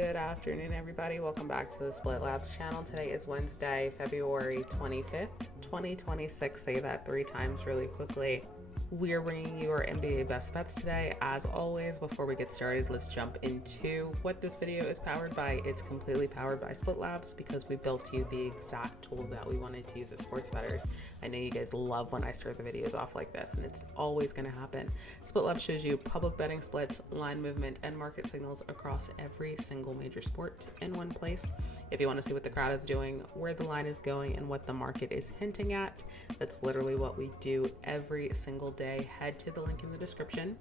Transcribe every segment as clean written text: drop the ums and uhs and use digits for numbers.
Good afternoon, everybody. Welcome back to the Split Labs channel. Today is Wednesday, February 25th, 2026. Say that 3 times really quickly. We are bringing you our NBA best bets today. As always, before we get started, let's jump into what this video is powered by. It's completely powered by Split Labs because we built you the exact tool that we wanted to use as sports bettors. I know you guys love when I start the videos off like this, and it's always going to happen. Split Labs shows you public betting splits, line movement, and market signals across every single major sport in one place. If you want to see what the crowd is doing, where the line is going, and what the market is hinting at, that's literally what we do every single day. Head to the link in the description,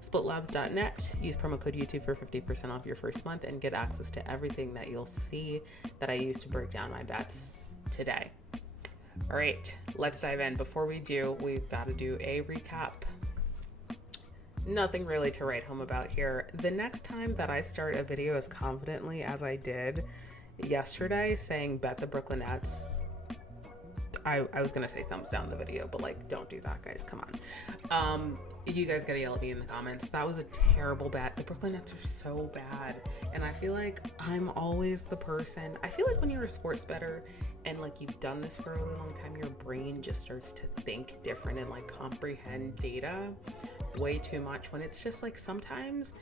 splitlabs.net. Use promo code YouTube for 50% off your first month and get access to everything that you'll see that I use to break down my bets today. All right, let's dive in. Before we do, we've got to do a recap. Nothing really to write home about here. The next time that I start a video as confidently as I did yesterday saying bet the Brooklyn Nets, I was gonna say thumbs down the video, but like, don't do that, guys. Come on. You guys gotta yell at me in the comments. That was a terrible bet. The Brooklyn Nets are so bad, and I feel like I'm always the person. I feel like when you're a sports bettor and like you've done this for a really long time, your brain just starts to think different and like comprehend data way too much. When it's just like sometimes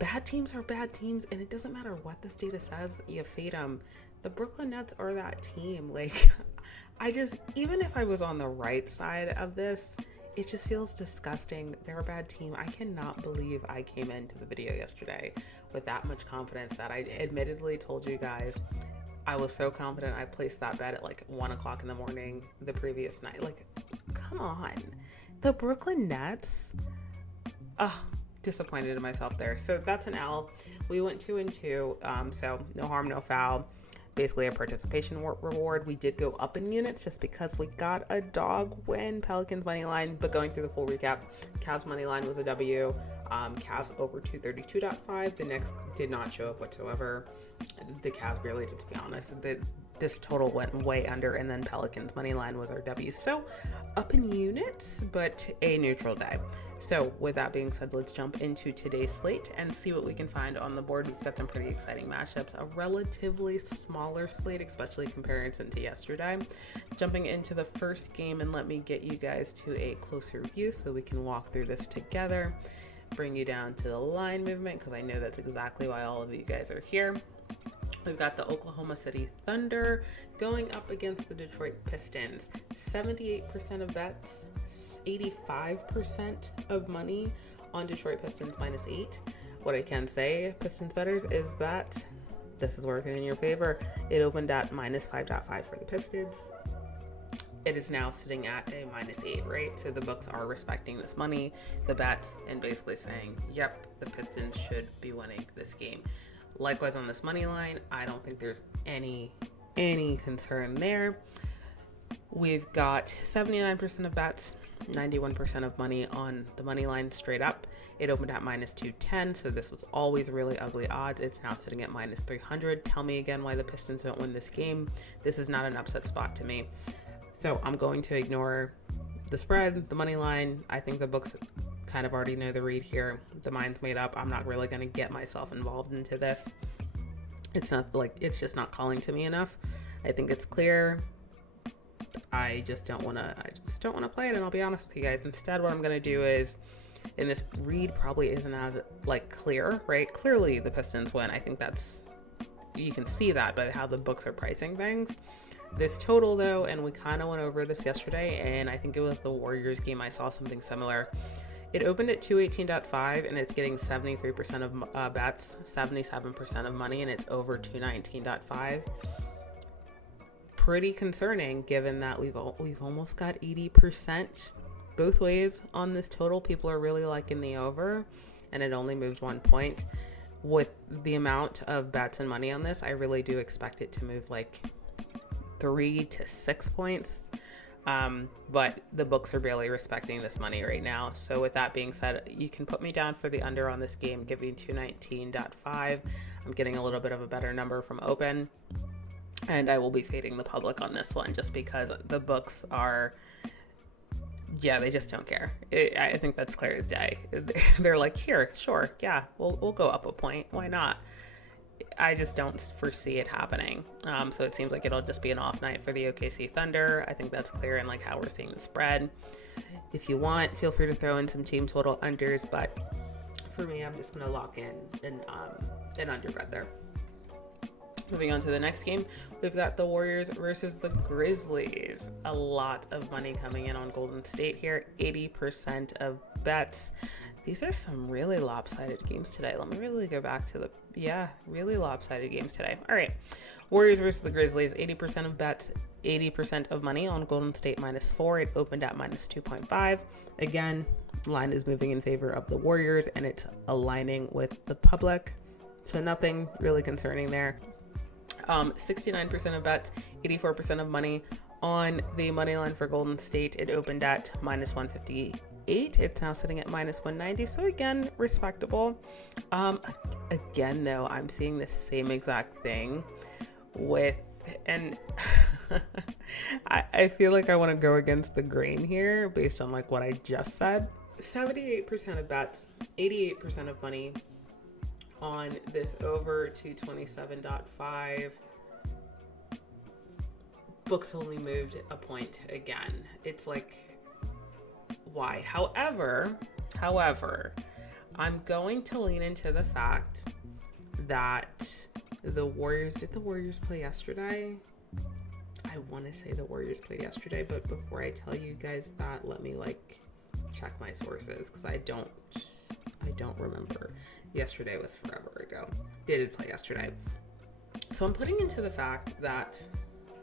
bad teams are bad teams, and it doesn't matter what this data says. You fade them. The Brooklyn Nets are that team. Like, even if I was on the right side of this, it just feels disgusting. They're a bad team. I cannot believe I came into the video yesterday with that much confidence that I admittedly told you guys I was so confident I placed that bet at like 1 o'clock in the morning the previous night. Like, come on. The Brooklyn Nets, disappointed in myself there. So that's an L. We went 2-2, so no harm, no foul. Basically a participation reward. We did go up in units just because we got a dog win. Pelicans money line, but going through the full recap, Cavs money line was a W. Cavs over 232.5. The Knicks did not show up whatsoever. The Cavs barely did, to be honest. This total went way under, and then Pelicans money line was our W. So up in units, but a neutral day. So with that being said, let's jump into today's slate and see what we can find on the board. We've got some pretty exciting matchups, a relatively smaller slate, especially in comparison to yesterday. Jumping into the first game, and let me get you guys to a closer view so we can walk through this together, bring you down to the line movement, because I know that's exactly why all of you guys are here. We've got the Oklahoma City Thunder going up against the Detroit Pistons. 78% of bets, 85% of money on Detroit Pistons -8. What I can say, Pistons bettors, is that this is working in your favor. It opened at -5.5 for the Pistons. It is now sitting at a -8, right? So the books are respecting this money, the bets, and basically saying, yep, the Pistons should be winning this game. Likewise on this money line, I don't think there's any concern there. We've got 79% of bets, 91% of money on the money line straight up. It opened at -210, so this was always really ugly odds. It's now sitting at -300. Tell me again why the Pistons don't win this game. This is not an upset spot to me. So I'm going to ignore the spread, the money line. I think the books kind of already know the read here. The mind's made up. I'm not really going to get myself involved into this. It's just not calling to me enough. I think it's clear. I just don't want to play it, and I'll be honest with you guys. Instead, what I'm going to do is, and this read probably isn't as clear, right? Clearly the Pistons win. I think you can see that by how the books are pricing things. This total though, and we kind of went over this yesterday, and I think it was the Warriors game, I saw something similar. It opened at 218.5, and it's getting 73% of bets, 77% of money, and it's over 219.5. Pretty concerning, given that we've almost got 80% both ways on this total. People are really liking the over, and it only moved 1 point. With the amount of bets and money on this, I really do expect it to move like 3 to 6 points. But the books are barely respecting this money right now. So with that being said, you can put me down for the under on this game, giving 219.5. I'm getting a little bit of a better number from open, and I will be fading the public on this one just because the books are, they just don't care. I think that's clear as day. They're like, here, sure, yeah, we'll go up a point. Why not? I just don't foresee it happening. So it seems like it'll just be an off night for the OKC Thunder. I think that's clear in like how we're seeing the spread. If you want, feel free to throw in some team total unders, but for me, I'm just gonna lock in an under bet there. Moving on to the next game, we've got the Warriors versus the Grizzlies. A lot of money coming in on Golden State here, 80% of bets. These are some really lopsided games today. Let me really go back to really lopsided games today. All right, Warriors versus the Grizzlies, 80% of bets, 80% of money on Golden State -4. It opened at -2.5. Again, line is moving in favor of the Warriors, and it's aligning with the public. So nothing really concerning there. 69% of bets, 84% of money on the money line for Golden State. It opened at -158. It's now sitting at -190. So again, respectable. Again, though, I'm seeing the same exact thing and I feel like I want to go against the grain here based on like what I just said. 78% of bets, 88% of money on this over 227.5. Books only moved a point again. It's like, why? However, I'm going to lean into the fact that did the Warriors play yesterday? I want to say the Warriors played yesterday, but before I tell you guys that, let me like check my sources because I don't remember. Yesterday was forever ago. They did play yesterday. So I'm putting into the fact that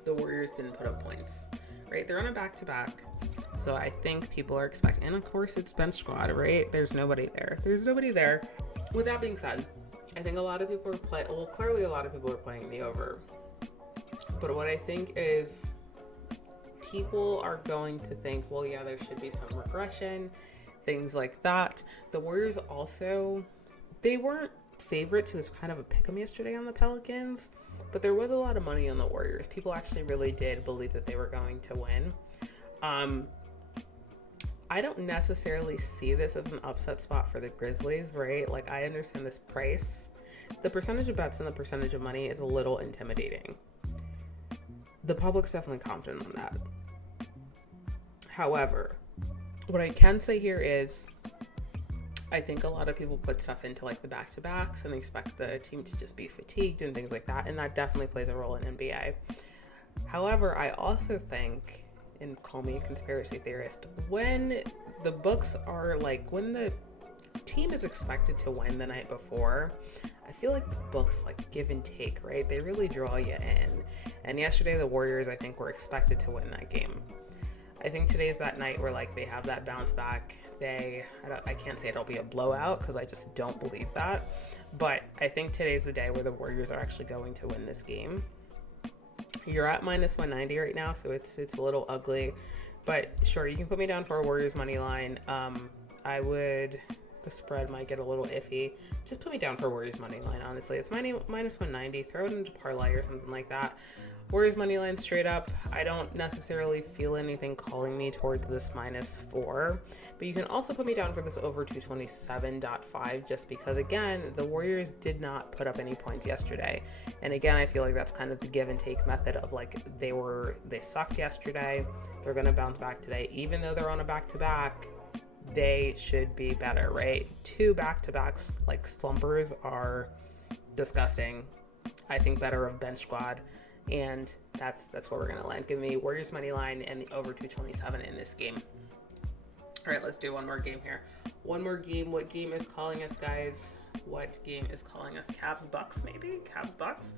the Warriors didn't put up points, right? They're on a back-to-back. So I think people are expecting, and of course it's bench squad, right? There's nobody there. With that being said, I think a lot of people are clearly a lot of people are playing the over. But what I think is people are going to think, well, yeah, there should be some regression, things like that. The Warriors also, they weren't favorites. It was kind of a pick 'em yesterday on the Pelicans, but there was a lot of money on the Warriors. People actually really did believe that they were going to win. I don't necessarily see this as an upset spot for the Grizzlies, right? Like, I understand this price. The percentage of bets and the percentage of money is a little intimidating. The public's definitely confident on that. However, what I can say here is I think a lot of people put stuff into like the back-to-backs and they expect the team to just be fatigued and things like that, and that definitely plays a role in NBA. However, I also think, and call me a conspiracy theorist, when the books are like, when the team is expected to win the night before, I feel like the books like give and take, right? They really draw you in. And yesterday the Warriors, I think, were expected to win that game. I think today's that night where like they have that bounce back. I can't say it'll be a blowout because I just don't believe that. But I think today's the day where the Warriors are actually going to win this game. You're at -190 right now, so it's a little ugly. But sure, you can put me down for a Warriors money line. The spread might get a little iffy. Just put me down for Warriors money line, honestly. It's -190. Throw it into parlay or something like that. Warriors money line straight up. I don't necessarily feel anything calling me towards this -4. But you can also put me down for this over 227.5 just because, again, the Warriors did not put up any points yesterday. And again, I feel like that's kind of the give and take method of like they sucked yesterday. They're going to bounce back today. Even though they're on a back-to-back, they should be better, right? 2 back-to-backs, like slumpers, are disgusting. I think better of bench squad, and that's where we're gonna land. Give me Warriors money line and the over 227 in this game. All right, let's do one more game here. One more game. What game is calling us, guys? What game is calling us? Cavs Bucks, maybe? Cavs Bucks.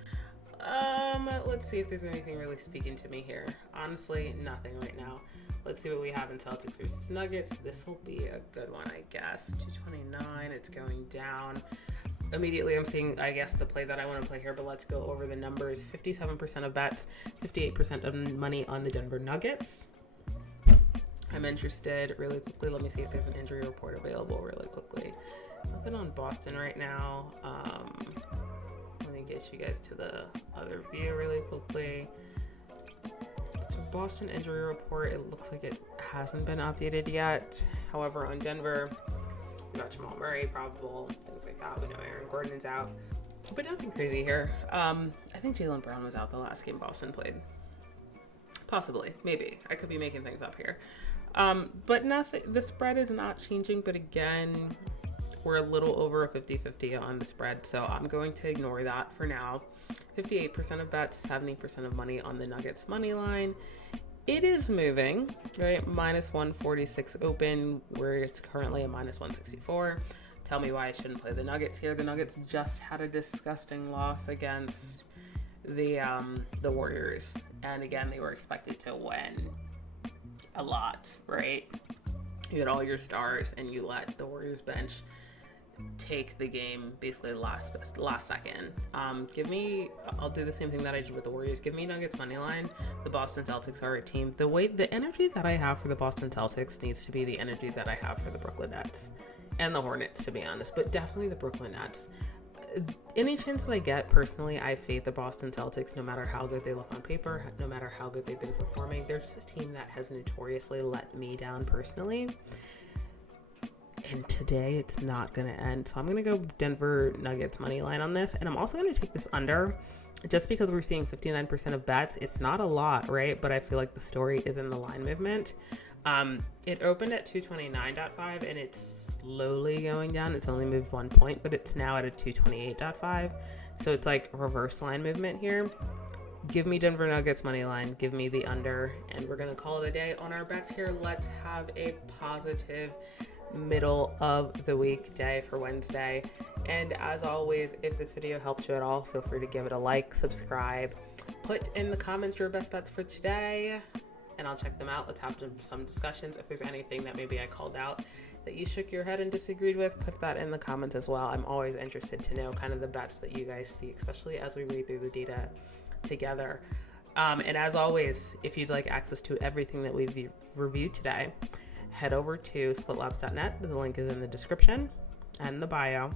Let's see if there's anything really speaking to me here. Honestly, nothing right now. Let's see what we have in Celtics versus Nuggets. This will be a good one, I guess. 229, it's going down. Immediately I'm seeing, I guess, the play that I want to play here, but let's go over the numbers. 57% of bets, 58% of money on the Denver Nuggets. I'm interested really quickly. Let me see if there's an injury report available really quickly. Nothing on Boston right now. Let me get you guys to the other view really quickly. Boston injury report, it looks like it hasn't been updated yet. However, on Denver, we got Jamal Murray probable, things like that. We know Aaron Gordon's out. But nothing crazy here. I think Jaylen Brown was out the last game Boston played. Possibly, maybe. I could be making things up here. But nothing, the spread is not changing, but again, we're a little over a 50-50 on the spread, so I'm going to ignore that for now. 58% of bets, 70% of money on the Nuggets money line. It is moving, right? Minus 146 open, where it's currently a minus 164. Tell me why I shouldn't play the Nuggets here. The Nuggets just had a disgusting loss against the Warriors, and again, they were expected to win a lot, right? You had all your stars, and you let the Warriors bench take the game basically last second. I'll do the same thing that I did with the Warriors. Give me Nuggets money line. The Boston Celtics are a team. The energy that I have for the Boston Celtics needs to be the energy that I have for the Brooklyn Nets and the Hornets, to be honest, but definitely the Brooklyn Nets. Any chance that I get, personally, I fade the Boston Celtics no matter how good they look on paper, no matter how good they've been performing. They're just a team that has notoriously let me down personally. And today it's not going to end. So I'm going to go Denver Nuggets money line on this. And I'm also going to take this under just because we're seeing 59% of bets. It's not a lot, right? But I feel like the story is in the line movement. It opened at 229.5 and it's slowly going down. It's only moved 1 point, but it's now at a 228.5. So it's like reverse line movement here. Give me Denver Nuggets money line. Give me the under. And we're going to call it a day on our bets here. Let's have a positive middle of the week day for Wednesday. And as always, if this video helped you at all, feel free to give it a like, subscribe, put in the comments your best bets for today, and I'll check them out. Let's have some discussions. If there's anything that maybe I called out that you shook your head and disagreed with, put that in the comments as well. I'm always interested to know kind of the bets that you guys see, especially as we read through the data together. And as always, if you'd like access to everything that we've reviewed today, head over to splitlabs.net. The link is in the description and the bio.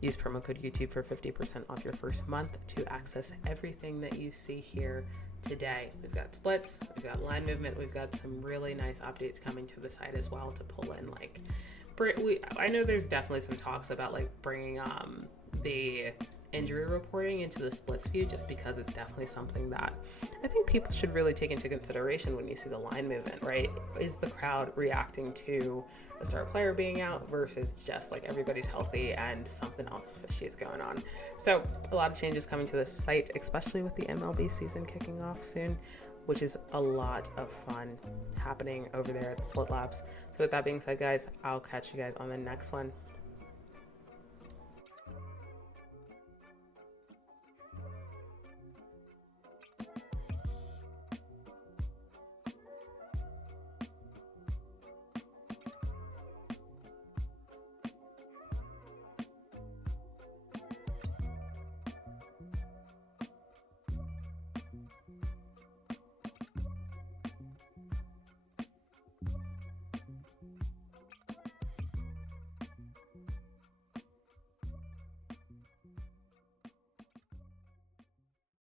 Use promo code YouTube for 50% off your first month to access everything that you see here today. We've got splits, we've got line movement, we've got some really nice updates coming to the site as well to pull in. I know there's definitely some talks about like bringing the injury reporting into the splits view, just because it's definitely something that I think people should really take into consideration when you see the line movement, right? Is the crowd reacting to a star player being out versus just like everybody's healthy and something else fishy is going on? So a lot of changes coming to this site, especially with the MLB season kicking off soon, which is a lot of fun happening over there at the Split Labs. So with that being said, guys, I'll catch you guys on the next one.